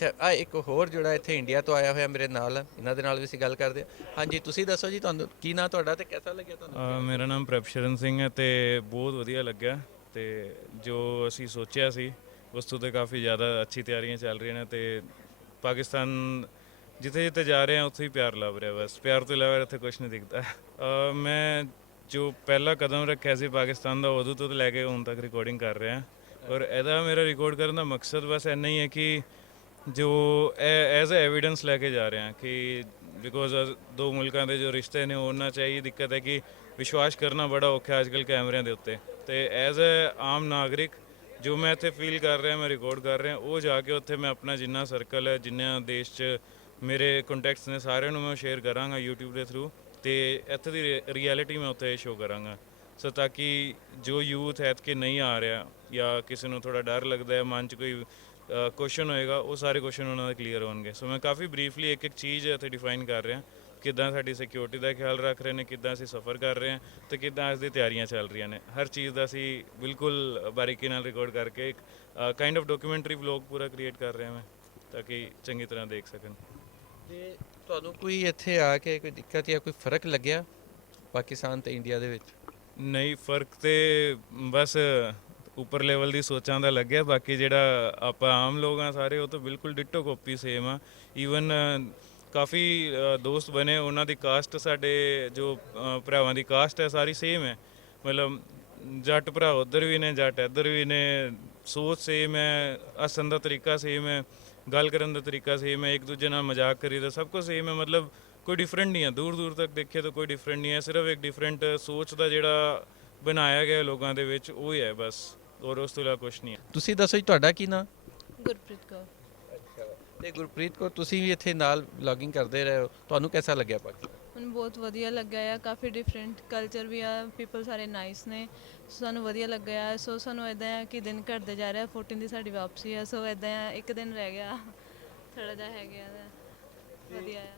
ਅੱਛਾ ਆ ਇੱਕ ਹੋਰ ਜਿਹੜਾ ਇੱਥੇ ਇੰਡੀਆ ਤੋਂ ਆਇਆ ਹੋਇਆ ਮੇਰੇ ਨਾਲ ਇਹਨਾਂ ਦੇ ਨਾਲ ਵੀ ਅਸੀਂ ਗੱਲ ਕਰਦੇ ਹਾਂ। ਹਾਂਜੀ ਤੁਸੀਂ ਦੱਸੋ ਜੀ ਤੁਹਾਨੂੰ ਕੀ ਨਾਂ ਤੁਹਾਡਾ ਤੇ ਕਿਹਦਾ ਲੱਗਿਆ ਤੁਹਾਨੂੰ ਇੱਥੇ ਆ ਕੇ? ਮੇਰਾ ਨਾਮ ਪ੍ਰਭਸ਼ਰਨ ਸਿੰਘ ਹੈ ਤੇ ਬਹੁਤ ਵਧੀਆ ਲੱਗਿਆ। ਤੇ ਜੋ ਅਸੀਂ ਸੋਚਿਆ ਸੀ ਉਸ ਤੋਂ ਤੇ ਕਾਫੀ ਜ਼ਿਆਦਾ ਅੱਛੀ ਤਿਆਰੀਆਂ ਚੱਲ ਰਹੀਆਂ ਨੇ। ਤੇ ਪਾਕਿਸਤਾਨ ਜਿੱਥੇ ਜਿੱਥੇ ਜਾ ਰਹੇ ਹਾਂ ਉੱਥੇ ਹੀ ਪਿਆਰ ਲੱਭ ਰਿਹਾ, ਬਸ ਪਿਆਰ ਤੋਂ ਇਲਾਵਾ ਇੱਥੇ ਕੁਛ ਨਹੀਂ ਦਿਖਦਾ। ਮੈਂ ਜੋ ਪਹਿਲਾ ਕਦਮ ਰੱਖਿਆ ਸੀ ਪਾਕਿਸਤਾਨ ਦਾ ਉਦੋਂ ਤੋਂ ਲੈ ਕੇ ਹੁਣ ਤੱਕ ਰਿਕਾਰਡਿੰਗ ਕਰ ਰਿਹਾ। ਔਰ ਇਹਦਾ ਮੇਰਾ ਰਿਕਾਰਡ ਕਰਨ ਦਾ ਮਕਸਦ ਬਸ ਇੰਨਾ ਹੀ ਹੈ ਕਿ ਜੋ ਐਜ਼ ਅ ਐਵੀਡੈਂਸ ਲੈ ਕੇ ਜਾ ਰਹੇ ਹਾਂ ਕਿ ਬਿਕੋਜ਼ ਦੋ ਮੁਲਕਾਂ ਦੇ ਜੋ ਰਿਸ਼ਤੇ ਨੇ ਉਹਨਾਂ 'ਚ ਇਹੀ ਦਿੱਕਤ ਹੈ ਕਿ ਵਿਸ਼ਵਾਸ ਕਰਨਾ ਬੜਾ ਔਖਾ ਅੱਜ ਕੱਲ੍ਹ ਕੈਮਰਿਆਂ ਦੇ ਉੱਤੇ। ਅਤੇ ਐਜ਼ ਅ ਆਮ ਨਾਗਰਿਕ ਜੋ ਮੈਂ ਇੱਥੇ ਫੀਲ ਕਰ ਰਿਹਾ, ਮੈਂ ਰਿਕਾਰਡ ਕਰ ਰਿਹਾ, ਉਹ ਜਾ ਕੇ ਉੱਥੇ ਮੈਂ ਆਪਣਾ ਜਿੰਨਾ ਸਰਕਲ ਹੈ, ਜਿੰਨਾ ਦੇਸ਼ 'ਚ ਮੇਰੇ ਕੰਟੈਕਟਸ ਨੇ ਸਾਰਿਆਂ ਨੂੰ ਮੈਂ ਸ਼ੇਅਰ ਕਰਾਂਗਾ ਯੂਟਿਊਬ ਦੇ ਥਰੂ। ਅਤੇ ਇੱਥੇ ਦੀ ਰਿਐਲਿਟੀ ਮੈਂ ਉੱਥੇ ਸ਼ੋਅ ਕਰਾਂਗਾ। ਸੋ ਤਾਂ ਕਿ ਜੋ ਯੂਥ ਐਤਕੀ ਨਹੀਂ ਆ ਰਿਹਾ ਜਾਂ ਕਿਸੇ ਨੂੰ ਥੋੜ੍ਹਾ ਡਰ ਲੱਗਦਾ ਹੈ, ਮਨ 'ਚ ਕੋਈ ਕੁਐਸਚਨ ਹੋਏਗਾ, ਉਹ ਸਾਰੇ ਕੁਐਸਚਨ ਉਹਨਾਂ ਦੇ ਕਲੀਅਰ ਹੋਣਗੇ। ਸੋ ਮੈਂ ਕਾਫੀ ਬਰੀਫਲੀ ਇੱਕ ਇੱਕ ਚੀਜ਼ ਇੱਥੇ ਡਿਫਾਈਨ ਕਰ ਰਿਹਾ, ਕਿੱਦਾਂ ਸਾਡੀ ਸਿਕਿਉਰਿਟੀ ਦਾ ਖਿਆਲ ਰੱਖ ਰਹੇ ਨੇ, ਕਿੱਦਾਂ ਅਸੀਂ ਸਫ਼ਰ ਕਰ ਰਹੇ ਹਾਂ ਅਤੇ ਕਿੱਦਾਂ ਅੱਜ ਦੀ ਤਿਆਰੀਆਂ ਚੱਲ ਰਹੀਆਂ ਨੇ। ਹਰ ਚੀਜ਼ ਦਾ ਅਸੀਂ ਬਿਲਕੁਲ ਬਾਰੀਕੀ ਨਾਲ ਰਿਕਾਰਡ ਕਰਕੇ ਇੱਕ ਕਾਈਂਡ ਆਫ ਡਾਕੂਮੈਂਟਰੀ ਵਲੌਗ ਪੂਰਾ ਕ੍ਰੀਏਟ ਕਰ ਰਿਹਾ ਮੈਂ, ਤਾਂ ਕਿ ਚੰਗੀ ਤਰ੍ਹਾਂ ਦੇਖ ਸਕਣ। ਤੇ ਤੁਹਾਨੂੰ ਕੋਈ ਇੱਥੇ ਆ ਕੇ ਕੋਈ ਦਿੱਕਤ ਜਾਂ ਕੋਈ ਫਰਕ ਲੱਗਿਆ ਪਾਕਿਸਤਾਨ ਤੇ ਇੰਡੀਆ ਦੇ ਵਿੱਚ? ਨਹੀਂ, ਫ਼ਰਕ ਤੇ ਬਸ ਉੱਪਰ ਲੈਵਲ ਦੀ ਸੋਚਾਂ ਦਾ ਲੱਗਿਆ। ਬਾਕੀ ਜਿਹੜਾ ਆਪਾਂ ਆਮ ਲੋਕ ਹਾਂ ਸਾਰੇ, ਉਹ ਤਾਂ ਬਿਲਕੁਲ ਡਿੱਟੋ ਕਾਪੀ ਸੇਮ ਆ। ਈਵਨ ਕਾਫੀ ਦੋਸਤ ਬਣੇ, ਉਹਨਾਂ ਦੀ ਕਾਸਟ ਸਾਡੇ ਜੋ ਭਰਾਵਾਂ ਦੀ ਕਾਸਟ ਹੈ ਸਾਰੀ ਸੇਮ ਹੈ। ਮਤਲਬ ਜੱਟ ਭਰਾ ਉੱਧਰ ਵੀ ਨੇ, ਜੱਟ ਇੱਧਰ ਵੀ ਨੇ, ਸੋਚ ਸੇਮ ਹੈ, ਹੱਸਣ ਦਾ ਤਰੀਕਾ ਸੇਮ ਹੈ, ਗੱਲ ਕਰਨ ਦਾ ਤਰੀਕਾ ਸੇਮ ਹੈ, ਇੱਕ ਦੂਜੇ ਨਾਲ ਮਜ਼ਾਕ ਕਰੀਦਾ, ਸਭ ਕੁਝ ਸੇਮ ਹੈ। ਮਤਲਬ ਕੋਈ ਡਿਫਰੈਂਟ ਨਹੀਂ ਹੈ, ਦੂਰ ਦੂਰ ਤੱਕ ਦੇਖੀਏ ਤਾਂ ਕੋਈ ਡਿਫਰੈਂਟ ਨਹੀਂ ਹੈ। ਸਿਰਫ ਇੱਕ ਡਿਫਰੈਂਟ ਸੋਚ ਦਾ ਜਿਹੜਾ ਬਣਾਇਆ ਗਿਆ ਲੋਕਾਂ ਦੇ ਵਿੱਚ ਉਹ ਹੀ ਹੈ ਬਸ, ਔਰ ਉਸ ਤੋਂ ਇਲਾਵਾ ਕੁਛ ਨਹੀਂ ਹੈ। ਤੁਸੀਂ ਦੱਸੋ ਜੀ ਤੁਹਾਡਾ ਕੀ ਨਾਂ? ਗੁਰਪ੍ਰੀਤ ਕੌਰ। ਅੱਛਾ ਤੇ ਗੁਰਪ੍ਰੀਤ ਕੌਰ ਤੁਸੀਂ ਵੀ ਇੱਥੇ ਨਾਲ ਵਲੌਗਿੰਗ ਕਰਦੇ ਰਹੇ ਹੋ, ਤੁਹਾਨੂੰ ਕਿਹਦਾ ਲੱਗਿਆ ਪਾਕਿਸਤਾਨ? ਮੈਨੂੰ ਬਹੁਤ ਵਧੀਆ ਲੱਗਾ ਆ, ਕਾਫੀ ਡਿਫਰੈਂਟ ਕਲਚਰ ਵੀ ਆ, ਪੀਪਲ ਸਾਰੇ ਨਾਈਸ ਨੇ, ਸਾਨੂੰ ਵਧੀਆ ਲੱਗਾ ਆ। ਸੋ ਸਾਨੂੰ ਇੱਦਾਂ ਆ ਕਿ ਦਿਨ ਘਟਦੇ ਜਾ ਰਿਹਾ, 14 ਦੀ ਸਾਡੀ ਵਾਪਸੀ ਆ। ਸੋ ਇੱਦਾਂ ਆ ਇੱਕ ਦਿਨ ਰਹਿ ਗਿਆ, ਥੋੜ੍ਹਾ ਜਿਹਾ ਹੈਗਾ ਵਧੀਆ ਆ।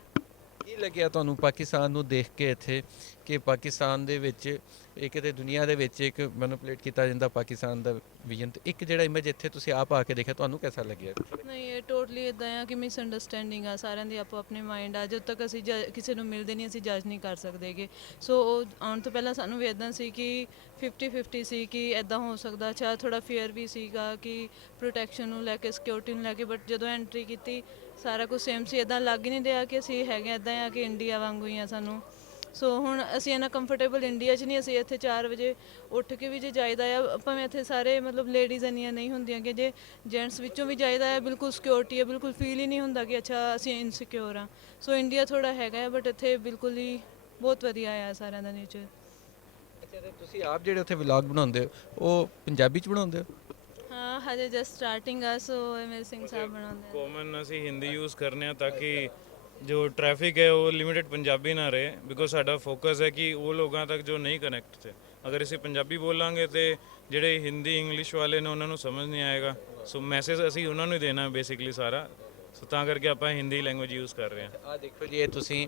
ਕੀ ਲੱਗਿਆ ਤੁਹਾਨੂੰ ਪਾਕਿਸਤਾਨ ਨੂੰ ਦੇਖ ਕੇ ਇੱਥੇ ਕਿ ਪਾਕਿਸਤਾਨ ਦੇ ਵਿੱਚ ਇੱਕ ਤੇ ਦੁਨੀਆ ਦੇ ਵਿੱਚ ਇੱਕ ਮੈਨੂਪਲੇਟ ਕੀਤਾ ਜਾਂਦਾ ਪਾਕਿਸਤਾਨ ਦਾ ਵਿਜ਼ਨ, ਤੇ ਇੱਕ ਜਿਹੜਾ ਇਮੇਜ ਇੱਥੇ ਤੁਸੀਂ ਆਪ ਆ ਕੇ ਦੇਖਿਆ, ਤੁਹਾਨੂੰ ਕਿਹਦਾ ਲੱਗਿਆ? ਨਹੀਂ, ਇਹ ਟੋਟਲੀ ਇੱਦਾਂ ਆ ਕਿ ਮਿਸਅੰਡਰਸਟੈਂਡਿੰਗ ਆ, ਸਾਰਿਆਂ ਦੀ ਆਪੋ ਆਪਣੇ ਮਾਈਂਡ ਆ। ਜਦੋਂ ਤੱਕ ਅਸੀਂ ਕਿਸੇ ਨੂੰ ਮਿਲਦੇ ਨਹੀਂ ਅਸੀਂ ਜੱਜ ਨਹੀਂ ਕਰ ਸਕਦੇਗੇ। ਸੋ ਉਹ ਆਉਣ ਤੋਂ ਪਹਿਲਾਂ ਸਾਨੂੰ ਵੀ ਇੱਦਾਂ ਸੀ ਕਿ 50-50 ਸੀ ਕਿ ਇੱਦਾਂ ਹੋ ਸਕਦਾ। ਅੱਛਾ, ਥੋੜ੍ਹਾ ਫੀਅਰ ਵੀ ਸੀਗਾ ਕਿ ਪ੍ਰੋਟੈਕਸ਼ਨ ਨੂੰ ਲੈ ਕੇ, ਸਿਕਿਉਰਿਟੀ ਨੂੰ ਲੈ ਕੇ, ਬਟ ਜਦੋਂ ਐਂਟਰੀ ਕੀਤੀ ਸਾਰਾ ਕੁਝ ਸੇਮ ਸੀ। ਇੱਦਾਂ ਲੱਗ ਹੀ ਨਹੀਂ ਰਿਹਾ ਕਿ ਅਸੀਂ ਹੈਗੇ ਇੱਦਾਂ ਆ ਕਿ ਇੰਡੀਆ ਵਾਂਗੂ ਹੀ ਆ ਸਾਨੂੰ। ਸੋ ਹੁਣ ਅਸੀਂ ਇੰਨਾ ਕੰਫਰਟੇਬਲ ਇੰਡੀਆ 'ਚ ਨਹੀਂ, ਅਸੀਂ ਇੱਥੇ 4 ਵਜੇ ਉੱਠ ਕੇ ਵੀ ਜੇ ਜਾਈਦਾ ਆ, ਭਾਵੇਂ ਇੱਥੇ ਸਾਰੇ ਮਤਲਬ ਲੇਡੀਜ਼ ਇੰਨੀਆਂ ਨਹੀਂ ਹੁੰਦੀਆਂ ਕਿ ਜੇ ਜੈਂਟਸ ਵਿੱਚੋਂ ਵੀ ਜਾਈਦਾ ਹੈ, ਬਿਲਕੁਲ ਸਿਕਿਉਰਿਟੀ ਹੈ, ਬਿਲਕੁਲ ਫੀਲ ਹੀ ਨਹੀਂ ਹੁੰਦਾ ਕਿ ਅੱਛਾ ਅਸੀਂ ਇਨਸਿਕਿਉਰ ਹਾਂ। ਸੋ ਇੰਡੀਆ ਥੋੜ੍ਹਾ ਹੈਗਾ ਹੈ, ਬਟ ਇੱਥੇ ਬਿਲਕੁਲ ਹੀ ਬਹੁਤ ਵਧੀਆ ਆ ਸਾਰਿਆਂ ਦਾ ਨੇਚਰ। ਅੱਛਾ ਤੇ ਤੁਸੀਂ ਆਪ ਜਿਹੜੇ ਉੱਥੇ ਵਲੌਗ ਬਣਾਉਂਦੇ ਹੋ ਉਹ ਪੰਜਾਬੀ 'ਚ ਬਣਾਉਂਦੇ ਹੋ? ਹਾਂ, ਹਜੇ ਜਸਟ ਸਟਾਰਟਿੰਗ ਆ। ਸੋ ਮੇਰੇ ਸਿੰਘ ਸਾਹਿਬ ਬਣਾਉਂਦੇ ਆ। ਕਾਮਨ ਅਸੀਂ ਹਿੰਦੀ ਯੂਜ਼ ਕਰਨੇ ਆ ਤਾਂ ਕਿ ਜੋ ਟ੍ਰੈਫਿਕ ਹੈ ਉਹ ਲਿਮਿਟਡ ਪੰਜਾਬੀ ਨਾ ਰਹੇ। ਬਿਕੋਜ਼ ਸਾਡਾ ਫੋਕਸ ਹੈ ਕਿ ਉਹ ਲੋਕਾਂ ਤੱਕ ਜੋ ਨਹੀਂ ਕਨੈਕਟ ਥੇ, ਅਗਰ ਅਸੀਂ ਪੰਜਾਬੀ ਬੋਲਾਂਗੇ ਤੇ ਜਿਹੜੇ ਹਿੰਦੀ ਇੰਗਲਿਸ਼ ਵਾਲੇ ਨੇ ਉਹਨਾਂ ਨੂੰ ਸਮਝ ਨਹੀਂ ਆਏਗਾ। ਸੋ ਮੈਸੇਜ ਅਸੀਂ ਉਹਨਾਂ ਨੂੰ ਹੀ ਦੇਣਾ ਬੇਸਿਕਲੀ ਸਾਰਾ। ਸੋ ਤਾਂ ਕਰਕੇ ਆਪਾਂ ਹਿੰਦੀ ਲੈਂਗੁਏਜ ਯੂਜ਼ ਕਰ ਰਹੇ ਹਾਂ। ਆ ਦੇਖੋ ਜੀ, ਇਹ ਤੁਸੀਂ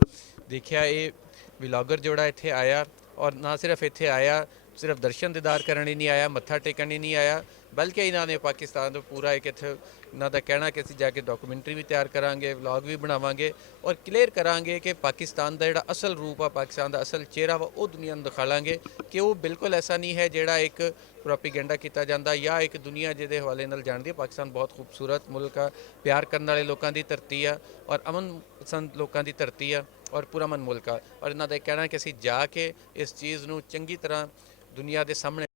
ਦੇਖਿਆ ਇਹ ਵਲੌਗਰ ਜਿਹੜਾ ਇੱਥੇ ਆਇਆ, ਔਰ ਨਾ ਸਿਰਫ ਇੱਥੇ ਆਇਆ, ਸਿਰਫ ਦਰਸ਼ਨ ਦੀਦਾਰ ਕਰਨ ਹੀ ਨਹੀਂ ਆਇਆ, ਮੱਥਾ ਟੇਕਣ ਹੀ ਨਹੀਂ ਆਇਆ, ਬਲਕਿ ਇਹਨਾਂ ਨੇ ਪਾਕਿਸਤਾਨ ਦਾ ਪੂਰਾ ਇੱਕ ਇੱਥੇ ਇਹਨਾਂ ਦਾ ਕਹਿਣਾ ਕਿ ਅਸੀਂ ਜਾ ਕੇ ਡਾਕੂਮੈਂਟਰੀ ਵੀ ਤਿਆਰ ਕਰਾਂਗੇ, ਵਲੌਗ ਵੀ ਬਣਾਵਾਂਗੇ ਔਰ ਕਲੀਅਰ ਕਰਾਂਗੇ ਕਿ ਪਾਕਿਸਤਾਨ ਦਾ ਜਿਹੜਾ ਅਸਲ ਰੂਪ ਆ, ਪਾਕਿਸਤਾਨ ਦਾ ਅਸਲ ਚਿਹਰਾ ਵਾ, ਉਹ ਦੁਨੀਆ ਨੂੰ ਦਿਖਾਵਾਂਗੇ ਕਿ ਉਹ ਬਿਲਕੁਲ ਐਸਾ ਨਹੀਂ ਹੈ ਜਿਹੜਾ ਇੱਕ ਪ੍ਰੋਪੀਗੈਂਡਾ ਕੀਤਾ ਜਾਂਦਾ ਜਾਂ ਇੱਕ ਦੁਨੀਆ ਜਿਹਦੇ ਹਵਾਲੇ ਨਾਲ ਜਾਣਦੀ ਹੈ। ਪਾਕਿਸਤਾਨ ਬਹੁਤ ਖੂਬਸੂਰਤ ਮੁਲਕ ਆ, ਪਿਆਰ ਕਰਨ ਵਾਲੇ ਲੋਕਾਂ ਦੀ ਧਰਤੀ ਆ ਔਰ ਅਮਨ ਪਸੰਦ ਲੋਕਾਂ ਦੀ ਧਰਤੀ ਆ ਔਰ ਪੂਰਾ ਮਨ ਮੁਲਕ ਆ। ਔਰ ਇਹਨਾਂ ਦਾ ਕਹਿਣਾ ਕਿ ਅਸੀਂ ਜਾ ਕੇ ਇਸ ਚੀਜ਼ ਨੂੰ ਚੰਗੀ ਤਰ੍ਹਾਂ ਦੁਨੀਆ ਦੇ ਸਾਹਮਣੇ